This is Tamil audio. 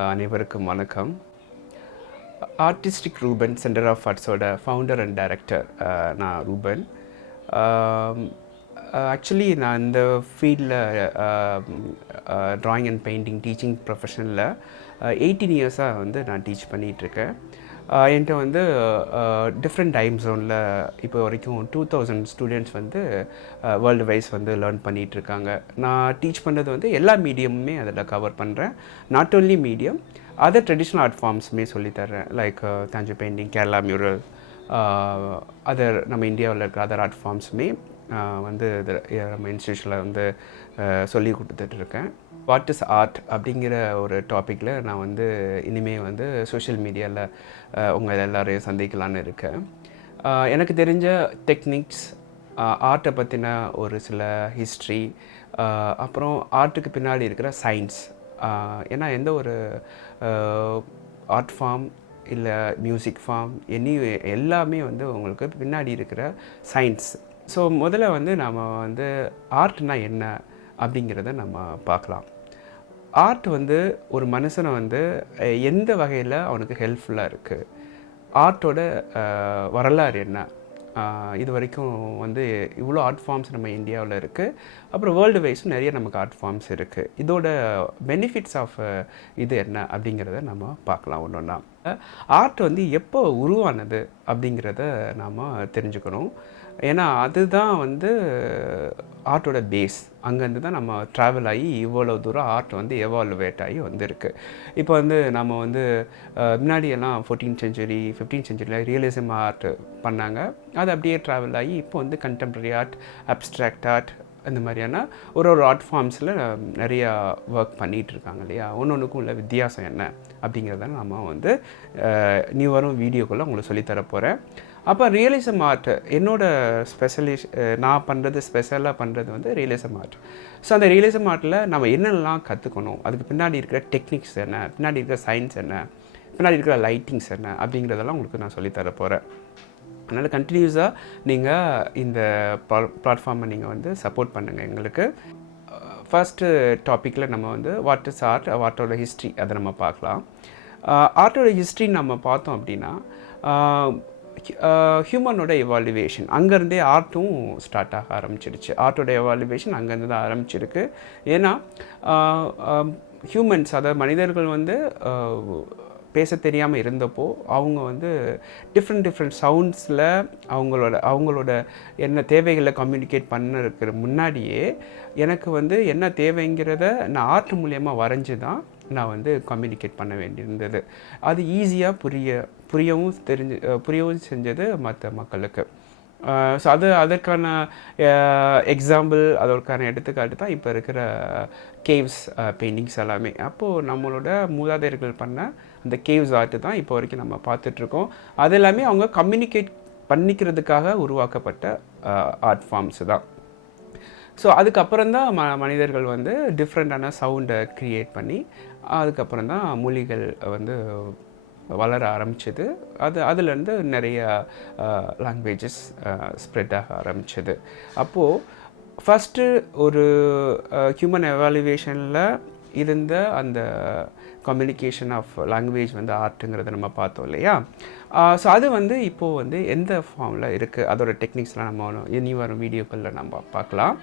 அனைவருக்கும் வணக்கம். Artist.M.Ruban சென்டர் ஆஃப் ஆர்ட்ஸோட ஃபவுண்டர் அண்ட் டைரக்டர் நான் ரூபன். ஆக்சுவலி நான் இந்த ஃபீல்டில் ட்ராயிங் அண்ட் பெயிண்டிங் டீச்சிங் ப்ரொஃபஷனில் 18 இயர்ஸாக வந்து நான் டீச் பண்ணிகிட்ருக்கேன். என்கிட்ட வந்து டிஃப்ரெண்ட் டைம் ஜோனில் இப்போ வரைக்கும் 2000 ஸ்டூடெண்ட்ஸ் வந்து வேர்ல்டு வைஸ் வந்து லேர்ன் பண்ணிகிட்ருக்காங்க. நான் டீச் பண்ணுறது வந்து எல்லா மீடியமுமே அதில் கவர் பண்ணுறேன். Not only medium, other traditional art ஃபார்ம்ஸுமே சொல்லித்தரேன். Like Tanjore painting, Kerala mural, other நம்ம இந்தியாவில் இருக்கிற அதர் ஆர்ட் ஃபார்ம்ஸுமே வந்து நம்ம இன்ஸ்டியூஷனில் வந்து சொல்லி கொடுத்துட்ருக்கேன். வாட் இஸ் ஆர்ட் அப்படிங்கிற ஒரு டாப்பிக்கில் நான் வந்து இனிமேல் வந்து சோஷியல் மீடியாவில் உங்கள் எல்லோரையும் சந்திக்கலான்னு இருக்கேன். எனக்கு தெரிஞ்ச டெக்னிக்ஸ், ஆர்ட்டை பற்றின ஒரு சில ஹிஸ்ட்ரி, அப்புறம் ஆர்ட்டுக்கு பின்னாடி இருக்கிற சயின்ஸ். ஏன்னா எந்த ஒரு ஆர்ட் ஃபார்ம் இல்லை மியூசிக் ஃபார்ம் எல்லாமே வந்து உங்களுக்கு பின்னாடி இருக்கிற சயின்ஸ். ஸோ முதல்ல வந்து நம்ம வந்து ஆர்ட்னா என்ன அப்படிங்கிறத நம்ம பார்க்கலாம். ஆர்ட் வந்து ஒரு மனுஷனை வந்து எந்த வகையில் அவனுக்கு ஹெல்ப்ஃபுல்லாக இருக்குது, ஆர்ட்டோட வரலாறு என்ன, இது வரைக்கும் வந்து இவ்வளோ ஆர்ட் ஃபார்ம்ஸ் நம்ம இந்தியாவில் இருக்குது, அப்புறம் வேர்ல்டு வைஸும் நிறைய நமக்கு ஆர்ட் ஃபார்ம்ஸ் இருக்குது. இதோட பெனிஃபிட்ஸ் ஆஃப் இது என்ன அப்படிங்கிறத நம்ம பார்க்கலாம் ஒன்று ஒன்றா. ஆர்ட் வந்து எப்போ உருவானது அப்படிங்கிறத நாம் தெரிஞ்சுக்கணும். ஏன்னா அதுதான் வந்து ஆர்ட்டோட பேஸ். அங்கேருந்து தான் நம்ம ட்ராவல் ஆகி இவ்வளோ தூரம் ஆர்ட் வந்து எவால்வேட் ஆகி வந்திருக்கு. இப்போ வந்து நம்ம வந்து முன்னாடியெல்லாம் 14th century 15th centuryயில் realism art பண்ணாங்க. அது அப்படியே ட்ராவல் ஆகி இப்போ வந்து கண்டெம்ப்ரரி ஆர்ட், அப்ஸ்ட்ராக்ட் ஆர்ட், இந்த மாதிரியான ஒரு ஆர்ட் ஃபார்ம்ஸில் நிறையா ஒர்க் பண்ணிகிட்ருக்காங்க இல்லையா. ஒன்றுக்கும் உள்ள வித்தியாசம் என்ன அப்படிங்கிறத நம்ம வந்து வரும் வீடியோக்குள்ளே உங்களுக்கு சொல்லித்தரப்போகிறேன். அப்போ ரியலிசம் ஆர்ட் என்னோடய நான் பண்ணுறது ஸ்பெஷலாக பண்ணுறது வந்து ரியலிசம் ஆர்ட். ஸோ அந்த ரியலிசம் ஆர்ட்டில் நம்ம என்னென்னலாம் கற்றுக்கணும், அதுக்கு பின்னாடி இருக்கிற டெக்னிக்ஸ் என்ன, பின்னாடி இருக்கிற சயின்ஸ் என்ன, பின்னாடி இருக்கிற லைட்டிங்ஸ் என்ன அப்படிங்கிறதெல்லாம் உங்களுக்கு நான் சொல்லித்தரப்போகிறேன். அதனால் கண்டினியூஸாக நீங்கள் இந்த பிளாட்ஃபார்மை நீங்கள் வந்து சப்போர்ட் பண்ணுங்கள் எங்களுக்கு. ஃபர்ஸ்ட்டு டாப்பிக்கில் நம்ம வந்து வாட் இஸ் ஆர்ட், ஆர்ட்டோட ஹிஸ்ட்ரி அதை நம்ம பார்க்கலாம். ஆர்ட்டோட ஹிஸ்ட்ரி நம்ம பார்த்தோம் அப்படின்னா ஹியூமனோட எவால்யூவேஷன் அங்கேருந்தே ஆர்ட்டும் ஸ்டார்ட் ஆக ஆரம்பிச்சிடுச்சு. ஆர்ட்டோட எவால்யூவேஷன் அங்கேருந்து தான் ஆரம்பிச்சிருக்கு. ஏன்னா ஹியூமன்ஸ், அதாவது மனிதர்கள் வந்து பேச தெரியாமல் இருந்தப்போ அவங்க வந்து டிஃப்ரெண்ட் சவுண்ட்ஸில் அவங்களோட என்ன தேவைகளை கம்யூனிகேட் இருக்கிற முன்னாடியே எனக்கு வந்து என்ன தேவைங்கிறத நான் ஆர்ட் மூலயமா வரைஞ்சி தான் நான் வந்து கம்யூனிகேட் பண்ண வேண்டியிருந்தது. அது ஈஸியாக புரியவும் செஞ்சது மற்ற மக்களுக்கு. ஸோ அதற்கான எக்ஸாம்பிள், அதற்கான எடுத்துக்காட்டு தான் இப்போ இருக்கிற கேவ்ஸ் பெயிண்டிங்ஸ் எல்லாமே. அப்போது நம்மளோட மூதாதையர்கள் பண்ண அந்த கேவ்ஸ் ஆர்ட்டு தான் இப்போ வரைக்கும் நம்ம பார்த்துட்ருக்கோம். அது எல்லாமே அவங்க கம்யூனிகேட் பண்ணிக்கிறதுக்காக உருவாக்கப்பட்ட ஆர்ட் ஃபார்ம்ஸ் தான். ஸோ அதுக்கப்புறம் தான் மனிதர்கள் வந்து டிஃப்ரெண்ட்டான சவுண்டை க்ரியேட் பண்ணி அதுக்கப்புறம் தான் மொழிகள் வந்து வளர ஆரம்பிச்சது. அதுலேருந்து நிறைய லாங்குவேஜஸ் ஸ்ப்ரெட் ஆக ஆரம்பிச்சது. அப்போது ஃபஸ்ட்டு ஒரு ஹியூமன் எவாலுவேஷனில் இருந்த அந்த கம்யூனிகேஷன் ஆஃப் லாங்குவேஜ் வந்து ஆர்ட்டுங்கிறத நம்ம பார்த்தோம் இல்லையா. ஸோ அது வந்து இப்போது வந்து எந்த ஃபார்மில் இருக்குது, அதோட டெக்னிக்ஸ்லாம் நம்ம இனி வரும் வீடியோக்களில் நம்ம பார்க்கலாம்.